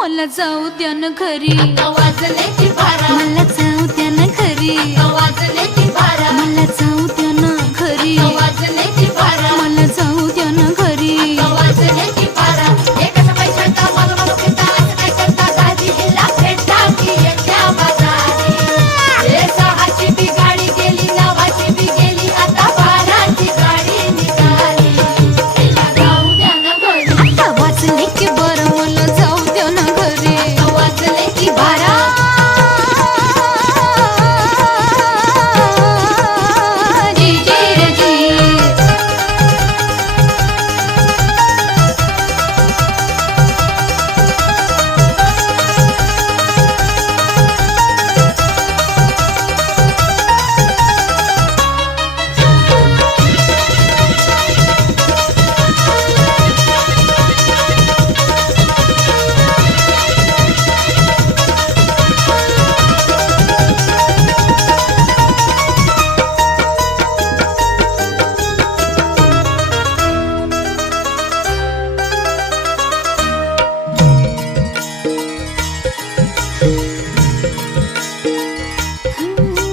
मला जाऊ द्या ना घरी, वाजले की बारा. मला जाऊ द्या ना घरी, वाजले की बारा. मला जाऊ द्या ना घरी, वाजले की बारा. मला जाऊ द्या ना घरी. वाजले की बारा. एकाचा पैशाचा मला घेता असं काय करता दाजी हिला भेटा की येत्या बाजारी. हे सहाची बी गाडी गेली, नवाची बी गेली, आता बाराची गाडी निघाली. हिला जाऊ द्या ना घरी. आता वाजले की बरं, मला जाऊ द्या ना घरी. वाजले की बारा. जी जी रे जी.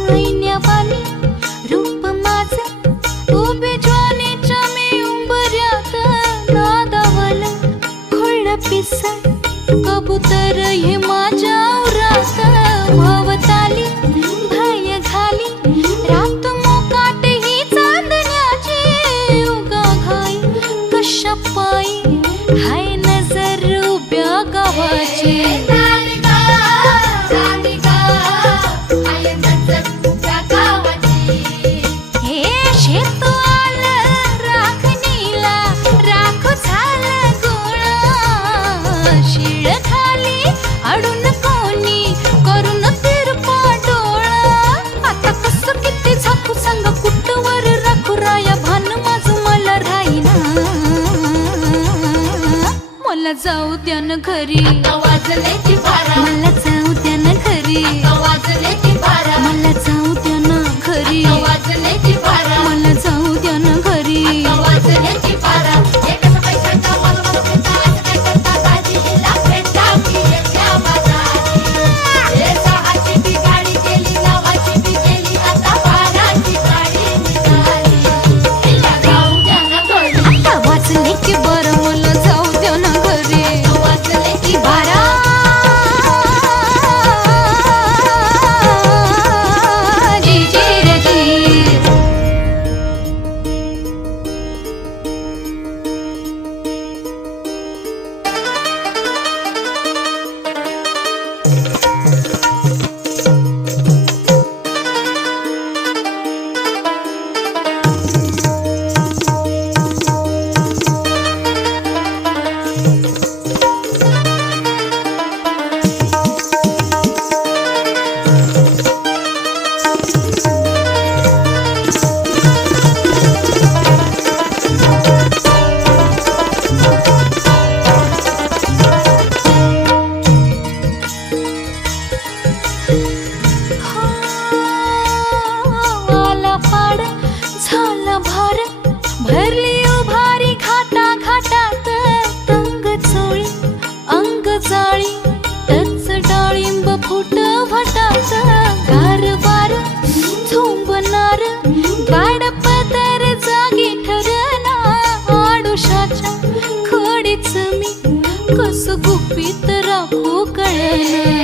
ऐन्यावानी रूप माझं उभे ज्वानीच्या मी उंबऱ्यात नादावलं खुळं पिसं कबूतर हे माझ्या उरात भवताली भय घाली रात मोकाट ही चांदण्याची उगा घाई कशा पायी हाय नजर उभ्या गावाची. हे शेत आलं राखणीला, राख झालं गोळा. शिळ खाली अडून कोणी करून तिरपा डोळा. आता कसं किती झाकू सांग कुठवर राखू राया भान माझं मला राहीना. मला जाऊ द्या ना घरी, वाजले की बारा. मला जाऊ द्या ना घरी, वाजले की बारा. मला जाऊ द्या ना घरी, वाजले की बारा. मला जाऊ द्या ना घरी. वाजले की बारा. एकाचा पैशाचा मला घेता असं काय करता दाजी हिला भेटा की येत्या बाजारी. हे सहाची बी गाडी गेली, नवाची बी गेली, आता बाराची गाडी निघाली. हिला जाऊ द्या ना घरी. आता वाजले की बरं, मला जाऊ द्या ना घरी. वाजले की बारा. जी जी रे जी. आला पाड झाला गारवार झोंबणार गाड पदर जागी ठरणार आडुशाच्या खडीच मी कस गुपित राखू कळलं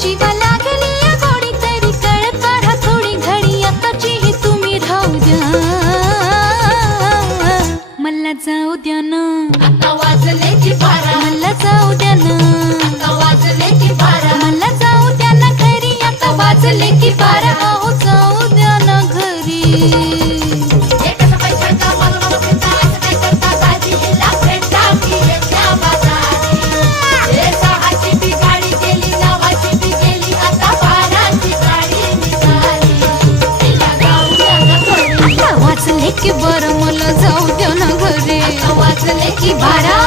जीवा लागली या गोडी तरी कळ काढा थोडी घडी आताची ही तुम्ही राहू द्या मला जाऊ द्या ना आता वाजले की बारा मला जाऊ द्या ना आता वाजले की बारा मला जाऊ द्या ना घरी आता वाजले की बारा अहो जाऊ द्या ना घरी एकच पैशाचा मला फिरता असं काय करता दाजी हिला भेटा की येत्या बाजारी हे सहाची बी गाडी गेली नवाची बी गेली आता बाराची गाडी निघाली हिला जाऊ द्या ना घरी आता वाजले की बरं मला जाऊ द्या ना घरी आता वाजले की बारा